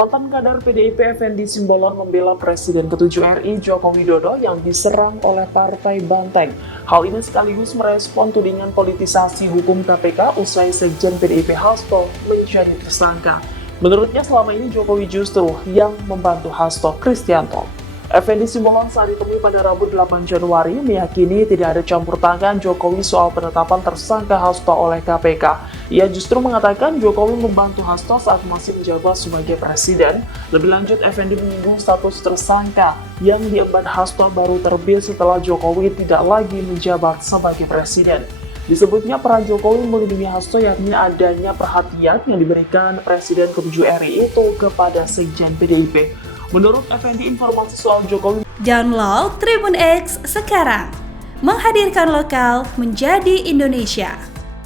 Mantan kader PDIP Effendi Simbolon membela Presiden ke-7 RI Joko Widodo yang diserang oleh Partai Banteng. Hal ini sekaligus merespon tudingan politisasi hukum KPK usai Sekjen PDIP Hasto menjadi tersangka. Menurutnya selama ini Jokowi justru yang membantu Hasto Kristianto. Effendi Simbolon saat ditemui pada Rabu 8 Januari meyakini tidak ada campur tangan Jokowi soal penetapan tersangka Hasto oleh KPK. Ia justru mengatakan Jokowi membantu Hasto saat masih menjabat sebagai presiden. Lebih lanjut, Effendi menyinggung status tersangka yang diemban Hasto baru terbit setelah Jokowi tidak lagi menjabat sebagai presiden. Disebutnya peran Jokowi melindungi Hasto yakni adanya perhatian yang diberikan Presiden ke-7 RI itu kepada Sekjen PDIP. Menurut Effendi, informasi soal Jokowi Download Tribun X sekarang, menghadirkan lokal menjadi Indonesia.